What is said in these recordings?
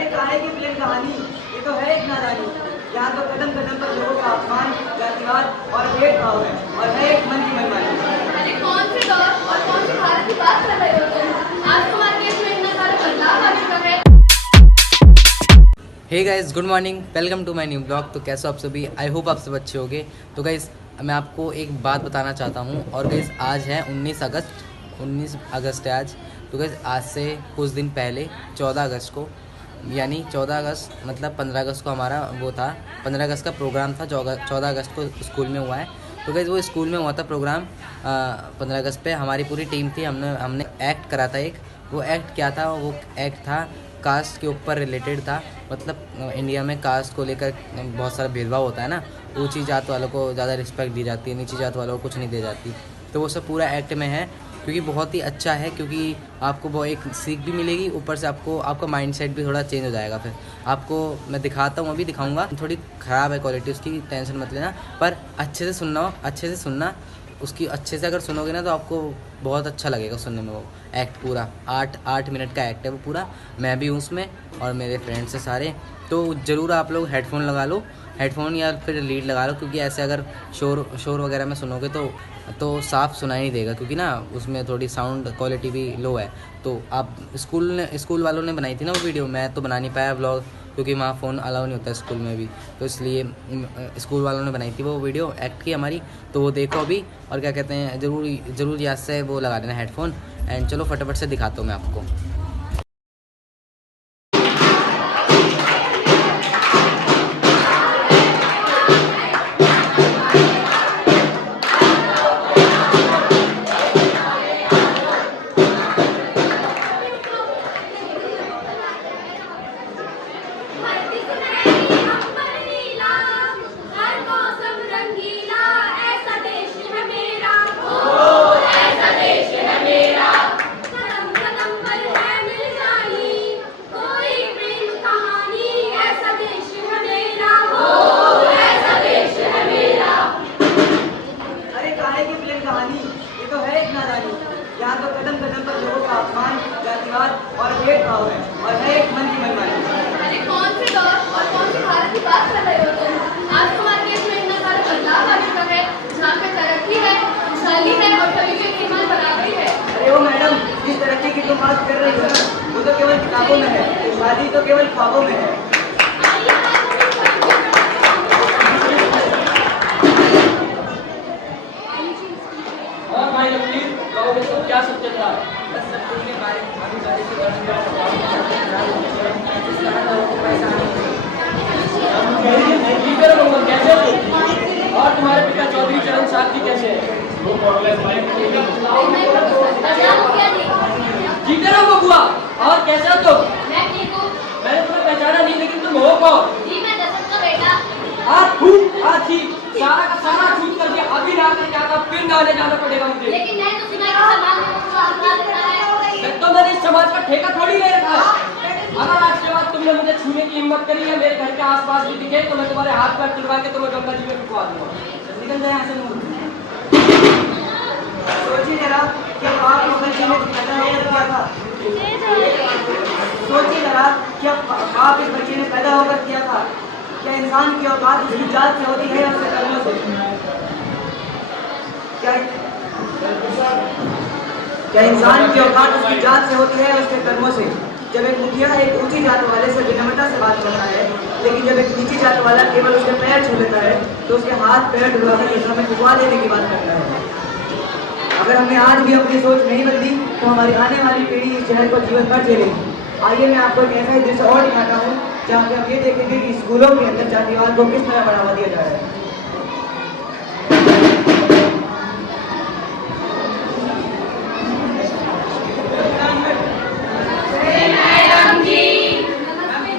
अरे काहे की प्लेन कहानी, ये तो है एक नादानी। यहाँ तो कदम कदम पर लोगों का अपमान, जातिवाद और भेदभाव है और है एक मन की मनमानी। अरे कौन से दौर और कौन से भारत की बात कर रहे हो तुम? आज तुम्हारे देश में इतना सारा बदलाव आ चुका है। Hey guys, good morning, welcome to my new blog. तो कैसे हो आप सभी? आई होप आप सब अच्छे होंगे। तो गाइस, मैं आपको एक बात बताना चाहता हूँ। और गाइस, आज है 19 अगस्त है आज। तो गाइस, आज से कुछ दिन पहले 14 अगस्त को, यानी 14 अगस्त मतलब 15 अगस्त को हमारा वो था, 15 अगस्त का प्रोग्राम था, 14 अगस्त को स्कूल में हुआ है। तो गाइस, वो स्कूल में हुआ था प्रोग्राम। 15 अगस्त पे हमारी पूरी टीम थी, हमने एक्ट करा था एक। वो एक्ट क्या था? वो एक्ट था कास्ट के ऊपर रिलेटेड था। मतलब इंडिया में कास्ट को लेकर बहुत सारा भेदभाव होता है ना। ऊंची जात वालों को ज़्यादा रिस्पेक्ट दी जाती है, नीची जात वालों को कुछ नहीं दी जाती। तो वो सब पूरा एक्ट में है, क्योंकि बहुत ही अच्छा है, क्योंकि आपको वो एक सीख भी मिलेगी, ऊपर से आपका माइंडसेट भी थोड़ा चेंज हो जाएगा। फिर आपको मैं दिखाता हूँ, अभी दिखाऊंगा। थोड़ी ख़राब है क्वालिटी उसकी, टेंशन मत लेना, पर अच्छे से सुनना उसकी अच्छे से अगर सुनोगे ना तो आपको बहुत अच्छा लगेगा सुनने में। वो एक्ट पूरा 8 मिनट का एक्ट है वो पूरा। मैं भी हूँ उसमें और मेरे फ्रेंड्स हैं सारे। तो ज़रूर आप लोग हेडफोन लगा लो, हेडफोन या फिर लीड लगा लो, क्योंकि ऐसे अगर शोर वगैरह में सुनोगे तो साफ़ सुनाई नहीं देगा, क्योंकि ना उसमें थोड़ी साउंड क्वालिटी भी लो है। तो आप स्कूल वालों ने बनाई थी ना वो वीडियो, मैं तो बना नहीं पाया व्लॉग, क्योंकि वहाँ फ़ोन अलाउ नहीं होता स्कूल में भी। तो इसलिए स्कूल वालों ने बनाई थी वो वीडियो एक्ट की हमारी। तो वो देखो अभी, और क्या कहते हैं, ज़रूर याद से वो लगा देना हेडफोन। एंड चलो फटाफट से दिखाता हूँ मैं आपको। धरती सुनहरी अंबर नीला, हर मौसम रंगीला, ऐसा देश है मेरा, ओ ऐसा देश है मेरा। कदम कदम पर है मिल जानी कोई प्रेम कहानी, ऐसा देश है मेरा, ओ ऐसा देश है मेरा। अरे काहे की प्लेन कहानी, ये तो है एक नादानी। यहाँ तो कदम कदम पर लोगों का अपमान, जातिवाद और भेदभाव है और है एक मन की मनमानी। अरे कौन से दौर और कौन से भारत की बात कर रहे हो तुम? आज तुम्हारे देश में इतना सारा बदलाव आ चुका है, जहाँ पे तरक्की है, खुशहाली है और सभी के इस्तेमाल बराबरी है। अरे वो मैडम, जिस तरक्की की तुम बात कर रही हो ना, वो तो केवल किताबों में है, शादी तो केवल ख्वाबों में है। और भाई प्लीज कहोगे तो क्या सब्जेक्ट था? बस सब कुछ के बारे में भागीदारी के बारे लीडर हो कैसे हो? और तुम्हारे पिता चौधरी चरण साहब जी कैसे हैं? जीते रहो बबुआ। और कैसे हो तुम? मैं ठीक हूँ। मैंने तुम्हें पहचाना नहीं, लेकिन तुम हो कौन? जी मैं दशरथ का बेटा। सारा का सारा छूट कर दिया, अभी ना करके आता, फिर नहाने जाना पड़ेगा मुझे। लेकिन मैं तो सुना कि समाज में मुझको अपना देता है। तो मैंने इस समाज का ठेका थोड़ी ले रखा है। अगर आज के बाद तुमने मुझे छूने की हिम्मत करी है, मेरे घर के आसपास भी दिखे, तो मैं तुम्हारे हाथ पैर तुड़वा के तुम्हें गंगा जी में फुकवा दूंगा। निकल जाए यहाँ से मुझे। सोचिए जरा कि आप इस बच्चे में पैदा होकर क्या था। सोचिए जरा कि आप इस बच्चे ने पैदा होकर किया था। क्या इंसान की औकात उसकी जात से होती है या उसके कर्मों से? क्या इंसान की औकात उसकी जात से होती है या उसके कर्मों से? जब एक मुखिया एक ऊंची जात वाले से विनम्रता से बात करता है, लेकिन जब एक नीची जात वाला केवल उसके पैर छू लेता है तो उसके हाथ पैर ढुला के हमें फुकवा देने की बात करता है। अगर हमने आज भी अपनी सोच नहीं बदली तो हमारी आने वाली पीढ़ी इस शहर को जीवन भर झेलेगी। आइए मैं आपको एक ऐसा दृश्य और दिखाता हूँ जहाँ पे आप ये देखेंगे कि स्कूलों के अंदर जातिवाद को किस तरह बढ़ावा दिया जा रहा है।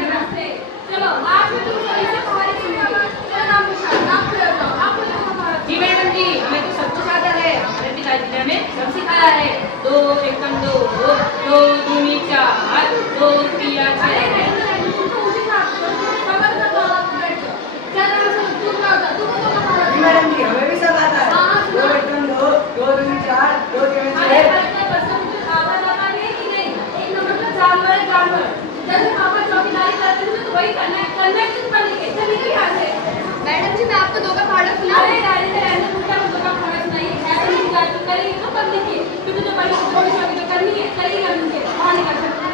नमस्ते। चलो आज मैं तुम सभी से कहानी सुनूंगी। मेरा नाम निशान, नाम पूरा बताओ। आप बोलो हमारा। जी मैडम जी, हमें तो सब कुछ आता है। हमारे पिताजी ने हमें सब सिखाया है। 2 एकम 2, 2 दूनी 4, 2 तिया 6। तुम तो मुझे ना करो, खबर कर दो आप बैठ जाओ। चल रहा है तू क्या होता तू वही करना है किस पढ़ लिखे चलिए तो यहाँ से। मैडम जी मैं आपको दो का पहाड़ा सुना अरे डायरी से रहने पूछा मुझे का खाना सुनाइए ऐसे नहीं जा तो करिए तो कर लीजिए क्योंकि जो बड़ी छोटी छोटी तो करनी है करिएगा उनके और नहीं कर सकते।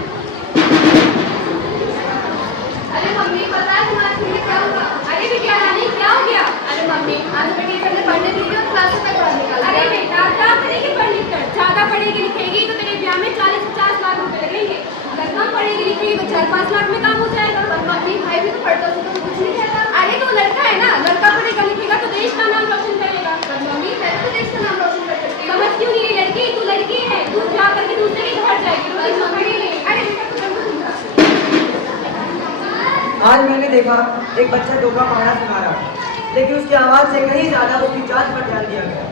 अरे मम्मी पता है तुम्हारे स्कूल में क्या हुआ? अरे विद्या रानी क्या हो गया? अरे मम्मी आज हमें टीचर ने पढ़ने दी थी और क्लास में पढ़ा निकाला। अरे बेटा क्या पढ़ेगी पढ़ लिख कर ज्यादा पढ़ेगी लिखेगी तो तेरे ब्याह में 40-50 लाख रुपए लगेंगे। अगर कम पढ़ेगी लिखेगी तो 4-5 लाख में काम हो जाएगा। पर मम्मी भाई भी तो पढ़ता है तो कुछ नहीं कहता। अरे तो लड़का है ना लड़का पढ़ेगा लिखेगा तो देश का नाम रोशन करेगा। पर मम्मी मैं तो देश का नाम रोशन कर सकती हूँ। समझ क्यों नहीं है लड़की तू लड़की है तू जा करके दूसरे के घर जाएगी रोटी नौकरी नहीं। अरे बेटा तू हमको समझा। आज मैंने देखा एक बच्चा दो का पहाड़ा सुना रहा, लेकिन उसकी आवाज़ से कहीं ज़्यादा उसकी जांच पर ध्यान दिया गया।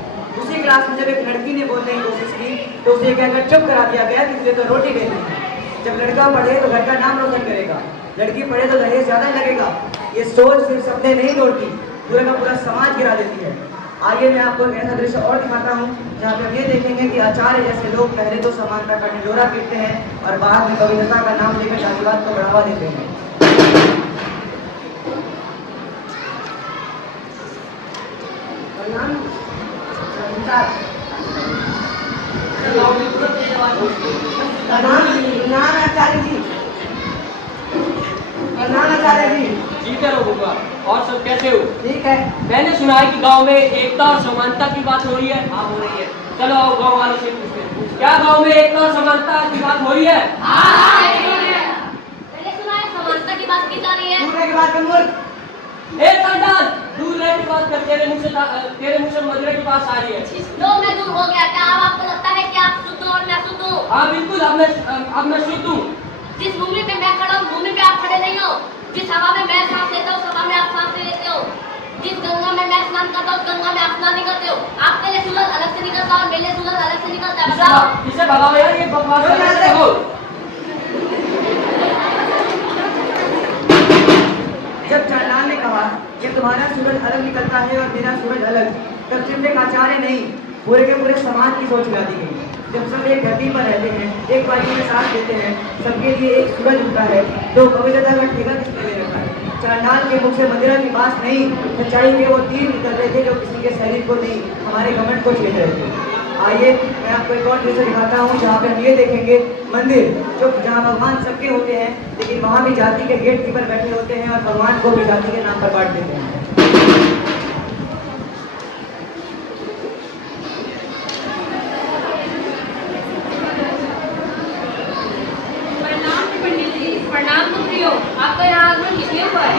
उसी क्लास में जब एक लड़की ने बोलने की कोशिश की तो उसे कहकर चुप करा दिया गया कि तुझे तो रोटी देनी है। जब लड़का पढ़े तो घर का नाम रोशन करेगा, लड़की पढ़े तो दहेज ज़्यादा लगेगा। ये सोच सिर्फ सपने नहीं तोड़ती, पूरा का पूरा समाज गिरा देती है। आइए मैं आपको एक ऐसा दृश्य और दिखाता हूँ जहाँ पे हम ये देखेंगे कि आचार्य जैसे लोग पहले तो समानता का ढिंढोरा पीटते हैं और बाद में कविता का नाम लेकर जातिवाद को बढ़ावा देते हैं। प्रणाम आचार्य जी। प्रणाम आचार्य जी। जीते रहो बुआ। और सब कैसे हो? ठीक है। मैंने सुना है कि गांव में एकता और समानता की बात हो रही है। हाँ हो रही है। चलो आओ गांव वालों से पूछते हैं क्या गांव में एकता और समानता की बात हो रही है? मैंने सुना है समानता की बात की जा रही है। दूसरे के बाद में मूर्ख। एक संतान दूर रह की बात कर तेरे मुंह से मदरे की बात आ रही है। दो मैं दूर हो गया क्या अब आपको लगता है कि आप शुद्ध हो और मैं शुद्ध हूँ? हाँ बिल्कुल अब मैं शुद्ध हूँ। जिस भूमि पे मैं खड़ा हूँ भूमि पे आप खड़े नहीं हो। जिस हवा में मैं सांस लेता हूँ उस हवा में आप सांस ले लेते हो। जिस गंगा में मैं स्नान करता हूँ उस गंगा में आप स्नान नहीं करते हो। आपके लिए सूरज अलग से निकलता है और मेरे लिए सूरज अलग से निकलता है। बताओ इसे भगाओ यार ये बकवास कर रहे हो। जब चांडाल ने कहा कि तुम्हारा सूरज अलग निकलता है और मेरा सूरज अलग, तब सिर्फ एक आचार्य नहीं पूरे के पूरे समाज की सोच गिरा दी गई। जब सब एक धरती पर रहते हैं, एक वायु में सांस लेते हैं, सबके लिए एक सूरज उगता है, तो पवित्रता का ठेका किसने ले रखा है? चांडाल के मुख से मदिरा की बात नहीं, सच्चाई के वो तीर निकल रहे थे जो किसी के शरीर को नहीं हमारे घमंड को छेद रहे थे। आइए मैं आपको एक और दृश्य दिखाता हूँ जहाँ पे हम ये देखेंगे मंदिर जो जहाँ भगवान सबके होते हैं, लेकिन वहाँ भी जाति के गेट कीपर बैठे होते हैं और भगवान को भी जाति के नाम पर बांट देते हैं। प्रणाम पंडित जी। प्रणाम पुत्रियो। आपका यहाँ आगमन किस लिए हुआ है?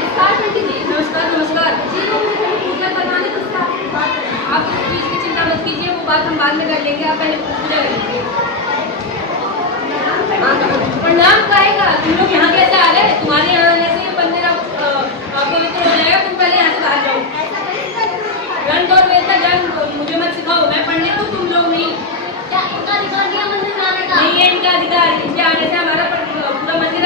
नमस्कार पंडित जी। नमस्कार नमस्कार। जी वो मुझे पूजा करवाने तो उससे आपसे बात करनी है। आप इस चीज की चिंता मत कीजिए वो बात हम बाद में कर लेंगे। आप पहले पूजा कर लीजिए। प्रणाम कहेगा तुम लोग यहाँ कैसे आ गए? तुम्हारे यहाँ आने से ये मंदिर पवित्र हो जाएगा। तुम पहले यहाँ से बाहर जाओ। गंध और वेद का ज्ञान मुझे मत सिखाओ। मैं पंडित हूँ तुम लोग नहीं। क्या इनका अधिकार दिया मंदिर में आने का? नहीं है इनका अधिकार। इनके आने से हमारा पूरा मंदिर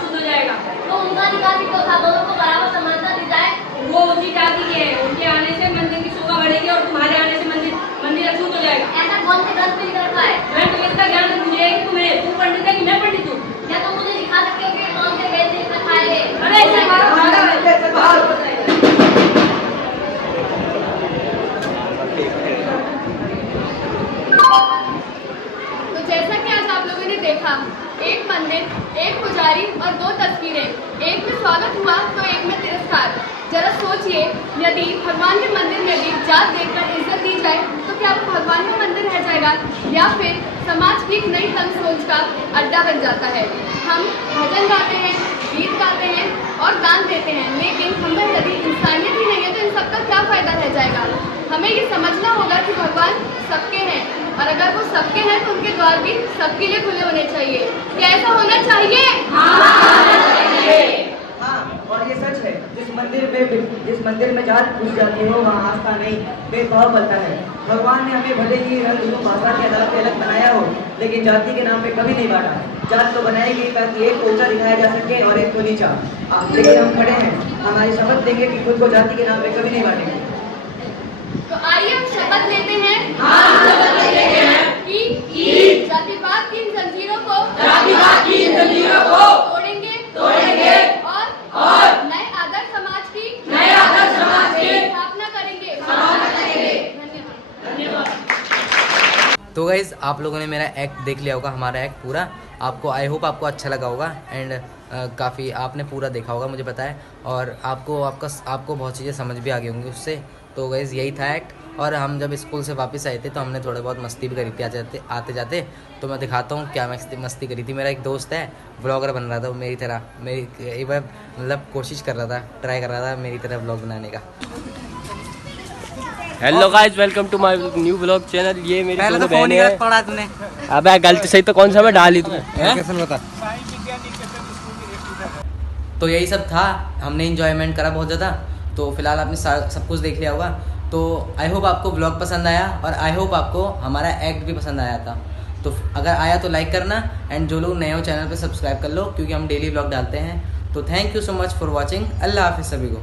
शुद्ध हो जाएगा। तो उनका अधिकार भी तो था दोनों को बराबर समानता दी जाए। वो उसी जाति के हैं। उनके आने से मंदिर की शोभा बढ़ेगी और तुम्हारे आने से मंदिर अछूत हो जाएगा। ऐसा कौन से ग्रंथ में लिख रखा है? मैं तुम्हें इसका ज्ञान मुझे है कि तुम्हें तुम पंडित है कि मैं पंडित हूँ? या तो मुझे दिखा सकते हो कि कौन से वेद में लिख रखा है? अरे इसे हमारा भागा है। तो जैसा कि आज आप लोगों ने देखा, एक मंदिर, एक पुजारी और दो तस्वीरें, एक में स्वागत हुआ तो एक में तिरस्कार। जरा सोचिए, यदि भगवान के मंदिर में भी जात देखकर इज्जत दी जाए तो क्या वो भगवान का मंदिर रह जाएगा या फिर समाज की एक नई तंग सोच का अड्डा बन जाता है? हम भजन गाते हैं, गीत गाते हैं और दान देते हैं, लेकिन हमें यदि इंसानियत ही नहीं है तो इन सबका क्या फायदा रह जाएगा? हमें ये समझना होगा कि भगवान सबके हैं और अगर वो सबके हैं तो उनके द्वार भी सबके लिए खुले होने चाहिए। क्या ऐसा होना चाहिए? हाँ, और ये सच है, जिस मंदिर में जात घुस जाती हो वहाँ आस्था नहीं, भेदभाव बनता है। भगवान ने हमें भले ही रंग रूप भाषा के आधार पर अलग बनाया हो, लेकिन जाति के नाम पे कभी नहीं बांटा। जात तो बनाएगी ताकि एक को ऊंचा दिखाया जा सके और एक को नीचा। लेकिन हम खड़े हैं, हमारी शपथ देंगे कि खुद को जाति के नाम पे कभी नहीं बांटेंगे। तो आइए हम शपथ लेते हैं। हाँ, शपथ लेते हैं। की जातिवाद की इन जंजीरों को तोड़ेंगे और नए आदर्श समाज की स्थापना करेंगे। धन्यवाद। तो गाइज़ आप लोगों ने मेरा एक्ट देख लिया होगा, हमारा एक्ट पूरा। आपको आई होप आपको अच्छा लगा होगा एंड काफ़ी आपने पूरा देखा होगा, मुझे पता है। और आपको बहुत चीज़ें समझ भी आ गई होंगी उससे। तो गाइज़ यही था एक्ट। और हम जब स्कूल से वापस आए थे तो हमने थोड़े बहुत मस्ती भी करी थी आते जाते। तो मैं दिखाता हूँ क्या मस्ती करी थी। मेरा एक दोस्त है, व्लॉगर बन रहा था वो मेरी तरह, एक बार मतलब कोशिश कर रहा था, ट्राई कर रहा था मेरी तरह व्लॉग बनाने का। Hello guys, welcome to my new vlog channel. ये मेरी पहले तो दोनों फोन बहनें ही हैं। रख पड़ा तूने। अबे गलती सही तो कौन सा मैं डाल ही तूने। कैसे बता। तो यही सब था, हमने इंजॉयमेंट करा बहुत ज़्यादा। तो फिलहाल आपने सब कुछ देख लिया होगा। तो आई होप आपको व्लॉग पसंद आया और आई होप आपको हमारा एक्ट भी पसंद आया था। तो अगर आया तो लाइक करना एंड जो लोग नए हो चैनल पे सब्सक्राइब कर लो, क्योंकि हम डेली व्लॉग डालते हैं। तो thank you so much for watching. अल्लाह हाफिज़ सभी को।